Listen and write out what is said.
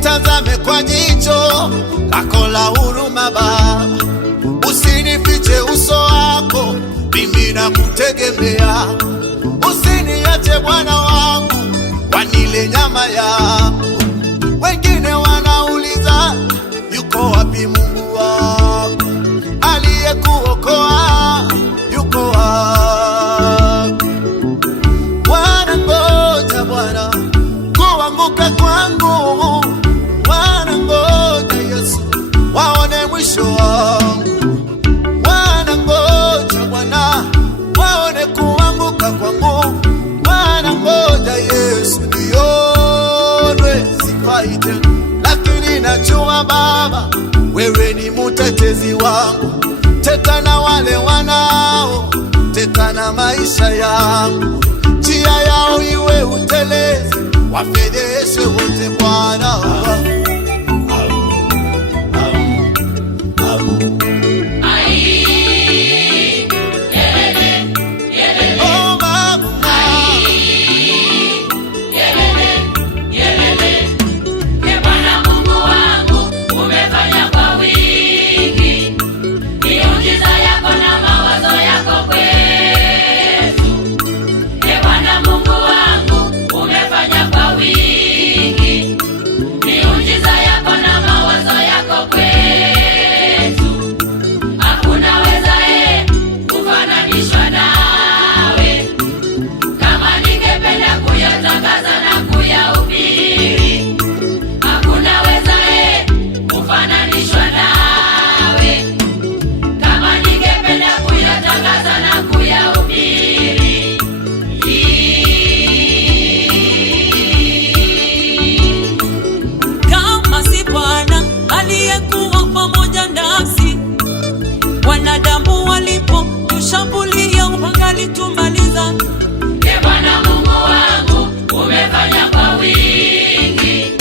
nitazame kwa jicho lako la huruma Baba, usinifiche uso wako, mimi nakutegemea. Usiniache Bwana wangu, wanile nyama yangu. Wengine wanauliza yuko wapi Mungu wako, aliyekuokoa yuko wapi? Wanangoja Bwana kuanguka kwangu, wanangoja Yesu waone mwisho wangu. Wanangoja Bwana waone kuanguka kwangu, wanangoja Yesu nione sifai tena. Lakini najua Baba, wewe ni mtetezi wangu. Teta na wale wanao teta na maisha yangu, njia yao iwe utelezi, wafedheshe wote Bwana. Wanadamu walipo tushambulia, upangali tumaliza. Bwana Mungu wangu umefanya kwa wingi,